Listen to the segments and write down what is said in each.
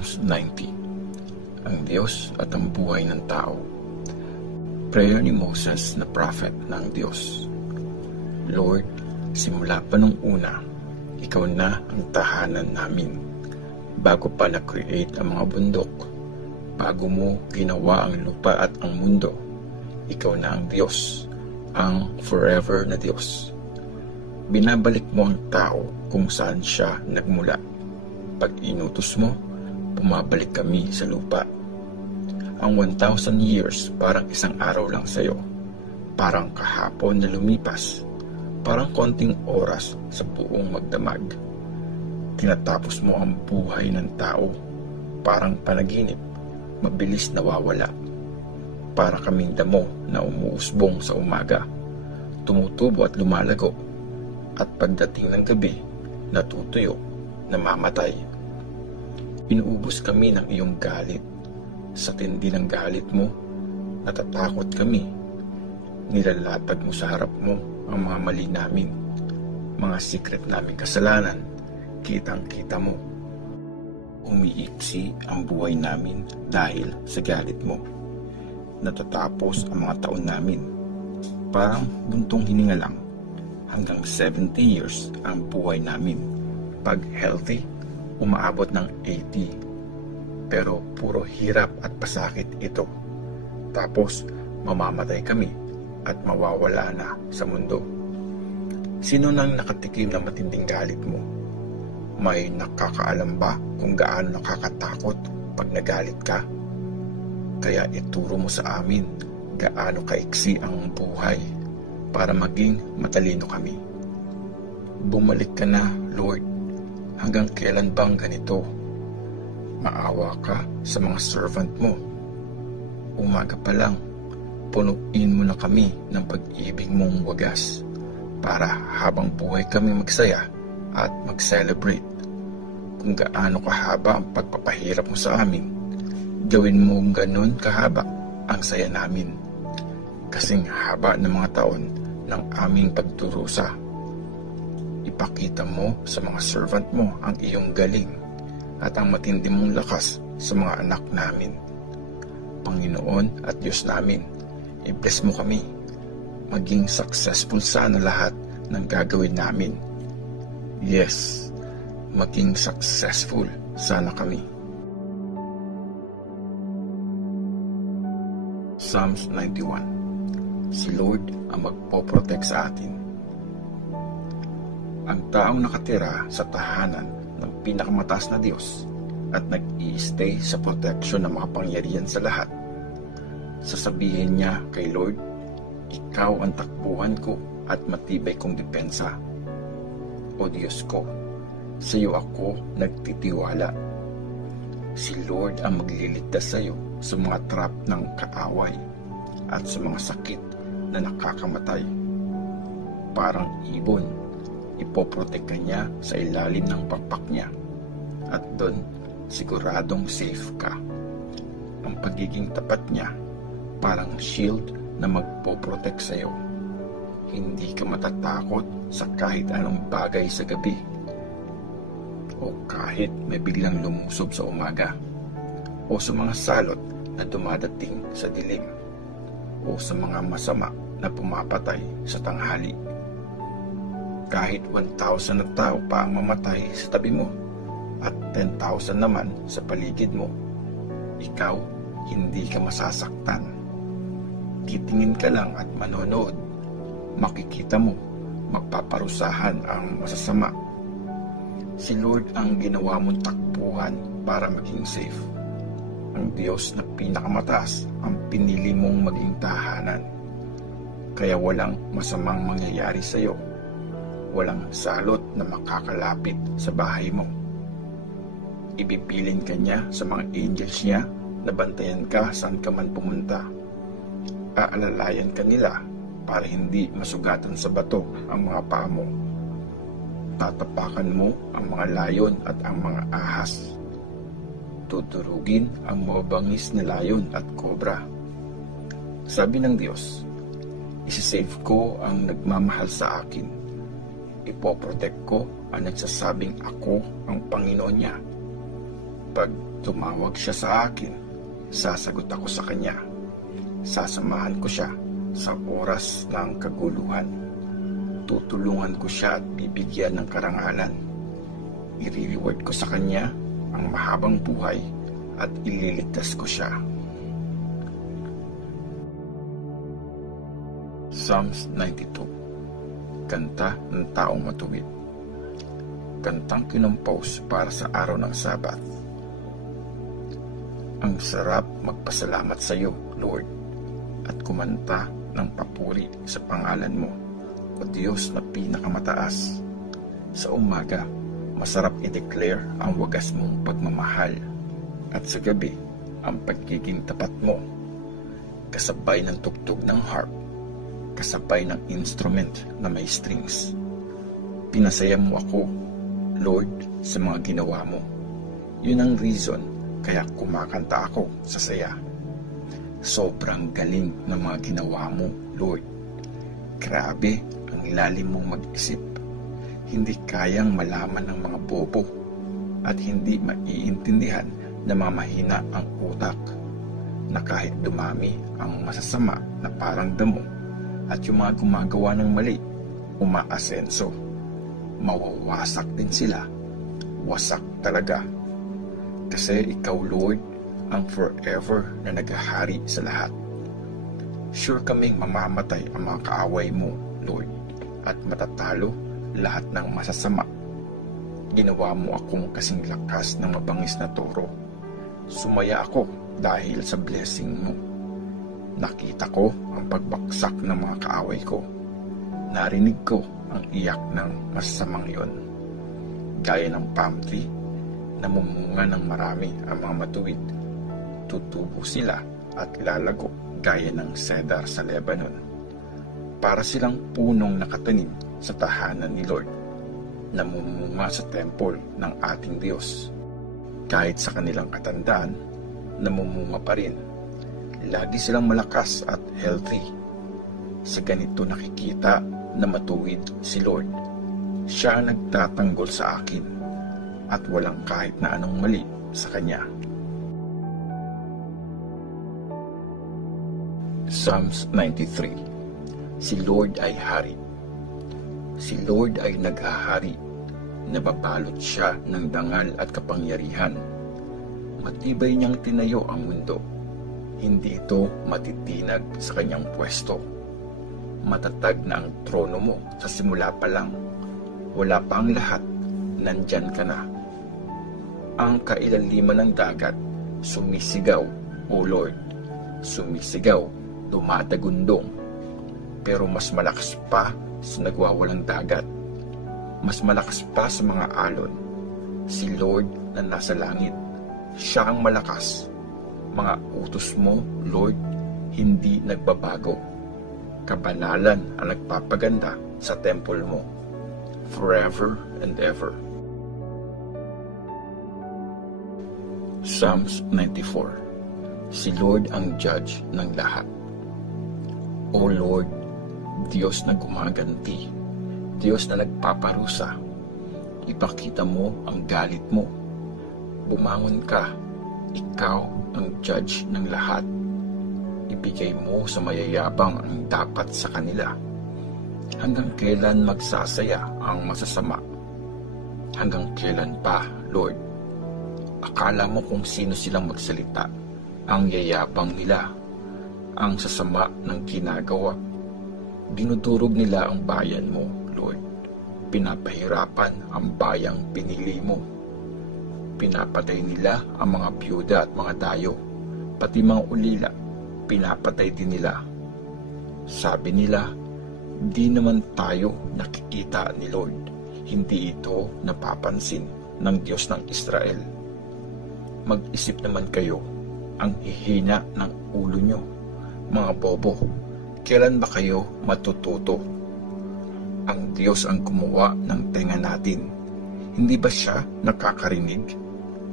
Psalms 90. Ang Diyos at ang buhay ng tao. Prayer ni Moses na prophet ng Diyos. Lord, simula pa nung una, ikaw na ang tahanan namin. Bago pa na-create ang mga bundok, bago mo ginawa ang lupa at ang mundo, ikaw na ang Diyos, ang forever na Diyos. Binabalik mo ang tao kung saan siya nagmula. Pag inutos mo, bumabalik kami sa lupa. Ang 1,000 years parang isang araw lang sa'yo. Parang kahapon na lumipas. Parang konting oras sa buong magdamag. Tinatapos mo ang buhay ng tao. Parang panaginip, mabilis nawawala. Para kaming damo na umuusbong sa umaga. Tumutubo at lumalago. At pagdating ng gabi, natutuyo, namamatay. Inuubos kami ng iyong galit. Sa tindi ng galit mo, natatakot kami. Nilalatag mo sa harap mo ang mga mali namin. Mga secret naming kasalanan, kitang-kita mo. Umiiksi ang buhay namin dahil sa galit mo. Natatapos ang mga taon namin. Parang buntong hininga lang. Hanggang 70 years ang buhay namin. Pag healthy, umaabot ng 80. Pero puro hirap at pasakit ito. Tapos mamamatay kami at mawawala na sa mundo. Sino nang nakatikim ng matinding galit mo? May nakakaalam ba kung gaano nakakatakot pag nagalit ka? Kaya ituro mo sa amin gaano kaiksi ang buhay para maging matalino kami. Bumalik ka na, Lord. Hanggang kailan bang ganito? Maawa ka sa mga servant mo. Umaga pa lang, punuin mo na kami ng pag-ibig mong wagas para habang buhay kami magsaya at mag-celebrate. Kung gaano kahaba ang pagpapahirap mo sa amin, gawin mo ganun kahaba ang saya namin. Kasing haba ng mga taon ng aming pagdurusa. Ipakita mo sa mga servant mo ang iyong galing at ang matindi mong lakas sa mga anak namin. Panginoon at Diyos namin, i-bless mo kami. Maging successful sana lahat ng gagawin namin. Yes, maging successful sana kami. Psalms 91. Si Lord ang magpoprotect sa atin. Ang taong nakatira sa tahanan ng pinakamataas na Diyos at nag-i-stay sa protection ng makapangyarihan sa lahat. Sasabihin niya kay Lord, ikaw ang takbuhan ko at matibay kong depensa. O Diyos ko, sa iyo ako nagtitiwala. Si Lord ang magliligtas sa iyo sa mga trap ng kaaway at sa mga sakit na nakakamatay. Parang ibon, ipoprotek ka niya sa ilalim ng pakpak niya at doon siguradong safe ka. Ang pagiging tapat niya parang shield na magpoprotek sa iyo. Hindi ka matatakot sa kahit anong bagay sa gabi o kahit may biglang lumusob sa umaga o sa mga salot na dumadating sa dilim o sa mga masama na pumapatay sa tanghali. Kahit 1,000 na tao pa ang mamatay sa tabi mo at 10,000 naman sa paligid mo, ikaw hindi ka masasaktan. Titingin ka lang at manonood. Makikita mo, magpaparusahan ang masasama. Si Lord ang ginawa mong takbuhan para maging safe. Ang Diyos na pinakamataas ang pinili mong maging tahanan. Kaya walang masamang mangyayari sa iyo. Walang salot na makakalapit sa bahay mo. Ibibilin ka niya sa mga angels niya na bantayan ka saan ka man pumunta. Aalalayan ka nila para hindi masugatan sa bato ang mga paa mo. Tatapakan mo ang mga layon at ang mga ahas. Tuturugin ang mababangis na layon at kobra. Sabi ng Diyos, isisave ko ang nagmamahal sa akin. Ipoprotect ko ang nagsasabing ako ang Panginoon niya. Pag tumawag siya sa akin, sasagot ako sa kanya. Sasamahan ko siya sa oras ng kaguluhan. Tutulungan ko siya at bibigyan ng karangalan. I-reward ko sa kanya ang mahabang buhay at ililigtas ko siya. Psalms 92. Kanta ng taong matuwid. Kantang kinumpos para sa araw ng Sabat. Ang sarap magpasalamat sa iyo, Lord, at kumanta ng papuri sa pangalan mo, o Diyos na pinakamataas. Sa umaga, masarap i-declare ang wagas mong pagmamahal, at sa gabi, ang pagiging tapat mo, kasabay ng tugtog ng harp, kasabay ng instrument na may strings. Pinasaya mo ako, Lord, sa mga ginawa mo. Yun ang reason kaya kumakanta ako sa saya. Sobrang galing ng mga ginawa mo, Lord. Grabe ang ilalim mong mag-isip. Hindi kayang malaman ng mga bobo at hindi maiintindihan ng mga mahina ang utak, na kahit dumami ang masasama na parang damo at yung mga gumagawa ng mali, umaasenso. Mawawasak din sila. Wasak talaga. Kasi ikaw, Lord, ang forever na naghahari sa lahat. Sure kaming mamamatay ang mga kaaway mo, Lord, at matatalo lahat ng masasama. Ginawa mo akong kasing lakas ng mabangis na toro. Sumaya ako dahil sa blessing mo. Nakita ko ang pagbaksak ng mga kaaway ko. Narinig ko ang iyak ng masasamang yon. Gaya ng palm tree, namumunga ng marami ang mga matuwid. Tutubo sila at lalago gaya ng cedar sa Lebanon. Para silang punong nakatanim sa tahanan ni Lord, namumunga sa temple ng ating Diyos. Kahit sa kanilang katandaan, namumunga pa rin. Lagi silang malakas at healthy. Sa ganito nakikita na matuwid si Lord. Siya ang nagtatanggol sa akin at walang kahit na anong mali sa Kanya. Psalms 93. Si Lord ay hari. Si Lord ay naghahari. Nababalot siya ng dangal at kapangyarihan. Matibay niyang tinayo ang mundo. Hindi ito matitinag sa kanyang pwesto. Matatag na ang trono mo sa simula pa lang. Wala pa ang lahat, nandyan ka na. Ang kailaliman ng dagat, sumisigaw, O Lord. Sumisigaw, dumadagundong. Pero mas malakas pa sa nagwawalang dagat. Mas malakas pa sa mga alon. Si Lord na nasa langit. Siya ang malakas. Mga utos mo, Lord, hindi nagbabago. Kabanalan ang nagpapaganda sa temple mo, forever and ever. Psalms 94. Si Lord ang judge ng lahat. O Lord, Diyos na gumaganti, Diyos na nagpaparusa, ipakita mo ang galit mo. Bumangon ka, ikaw ang judge ng lahat. Ibigay mo sa mayayabang ang dapat sa kanila. Hanggang kailan magsasaya ang masasama? Hanggang kailan pa, Lord? Akala mo kung sino silang magsalita. Ang yayabang nila, ang sasama ng ginagawa. Dinudurog nila ang bayan mo, Lord. Pinapahirapan ang bayang pinili mo. Pinapatay nila ang mga byuda at mga dayo, pati mga ulila, pinapatay din nila. Sabi nila, di naman tayo nakikita ni Lord. Hindi ito napapansin ng Diyos ng Israel. Mag-isip naman kayo, ang hihina ng ulo nyo, mga bobo. Kailan ba kayo matututo? Ang Diyos ang gumawa ng tenga natin. Hindi ba siya nakakarinig?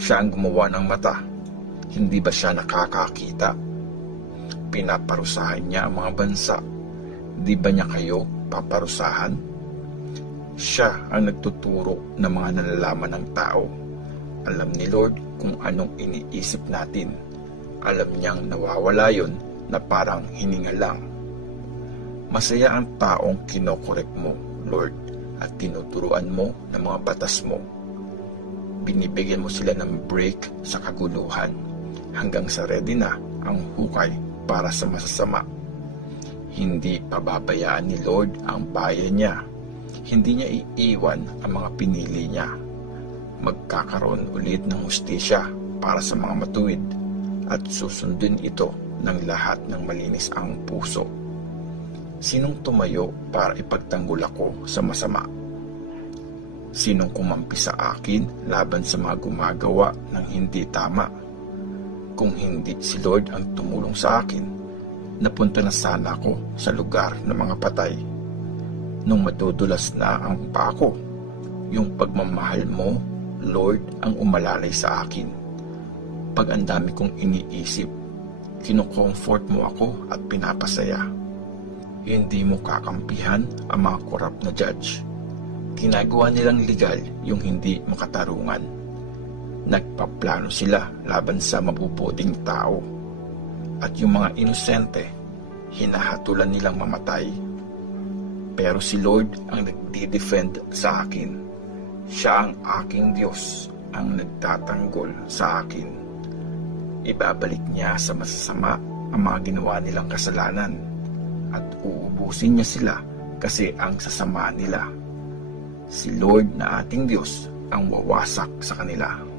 Siya ang gumawa ng mata. Hindi ba siya nakakakita? Pinaparusahan niya ang mga bansa. Di ba niya kayo paparusahan? Siya ang nagtuturo ng mga nalalaman ng tao. Alam ni Lord kung anong iniisip natin. Alam niyang nawawala yon na parang hininga lang. Masaya ang taong kinokorek mo, Lord, at tinuturuan mo ng mga batas mo. Binibigyan mo sila ng break sa kaguluhan hanggang sa ready na ang hukay para sa masasama. Hindi pababayaan ni Lord ang bayan niya. Hindi niya iiwan ang mga pinili niya. Magkakaroon ulit ng hustisya para sa mga matuwid at susundin ito ng lahat ng malinis ang puso. Sinong tumayo para ipagtanggol ako sa masama? Sinong kumampi sa akin laban sa mga gumagawa ng hindi tama? Kung hindi si Lord ang tumulong sa akin, napunta na sana ako sa lugar ng mga patay. Nung madudulas na ang paa ko, yung pagmamahal mo, Lord, ang umalalay sa akin. Pag ang dami kong iniisip, kinukomfort mo ako at pinapasaya. Hindi mo kakampihan ang mga korap na judge. Ginagawa nilang legal yung hindi makatarungan. Nagpaplano sila laban sa mabubuting tao. At yung mga inosente, hinahatulan nilang mamatay. Pero si Lord ang nagdi-defend sa akin. Siya ang aking Diyos, ang nagtatanggol sa akin. Ibabalik niya sa masasama ang mga ginawa nilang kasalanan at uubusin niya sila kasi ang sasama nila. Si Lord na ating Diyos ang wawasak sa kanila.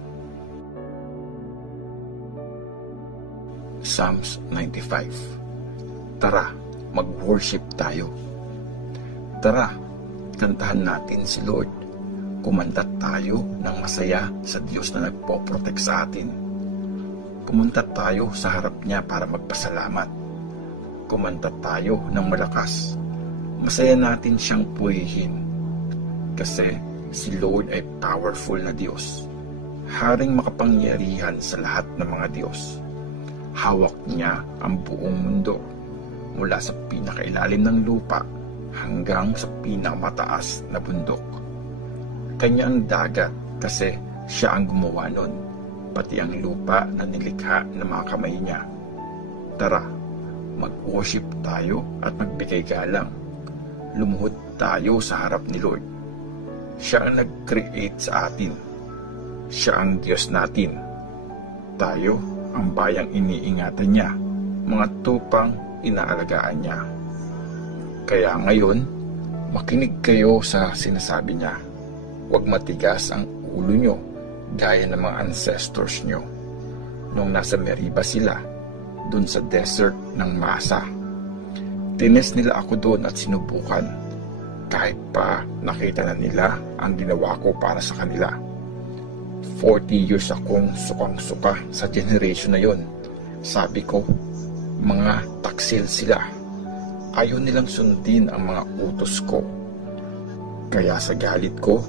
Psalms 95. Tara, mag-worship tayo. Tara, kantahan natin si Lord. Kumanta tayo ng masaya sa Diyos na nagpoprotect sa atin. Kumanta tayo sa harap niya para magpasalamat. Kumanta tayo ng malakas. Masaya natin siyang purihin. Kasi si Lord ay powerful na Diyos. Haring makapangyarihan sa lahat ng mga Diyos. Hawak niya ang buong mundo mula sa pinakailalim ng lupa hanggang sa pinakamataas na bundok. Kanya ang dagat kasi siya ang gumawa nun, pati ang lupa na nilikha ng mga kamay niya. Tara, mag-worship tayo at magbigay galang. Lumuhod tayo sa harap ni Lord. Siya ang nag-create sa atin. Siya ang Diyos natin. Tayo ang bayang iniingatan niya, mga tupang inaalagaan niya. Kaya ngayon, makinig kayo sa sinasabi niya. Huwag matigas ang ulo nyo gaya ng mga ancestors nyo nung nasa Meriba sila, dun sa desert ng Masa. Tines nila ako doon at sinubukan, kahit pa nakita na nila ang ginawa ko para sa kanila. 40 years akong sukang-suka sa generation na yon. Sabi ko, mga taksil sila. Ayaw nilang sundin ang mga utos ko. Kaya sa galit ko,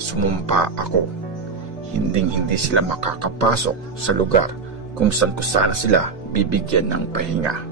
sumumpa ako. Hinding-hindi sila makakapasok sa lugar kung saan ko sana sila bibigyan ng pahinga.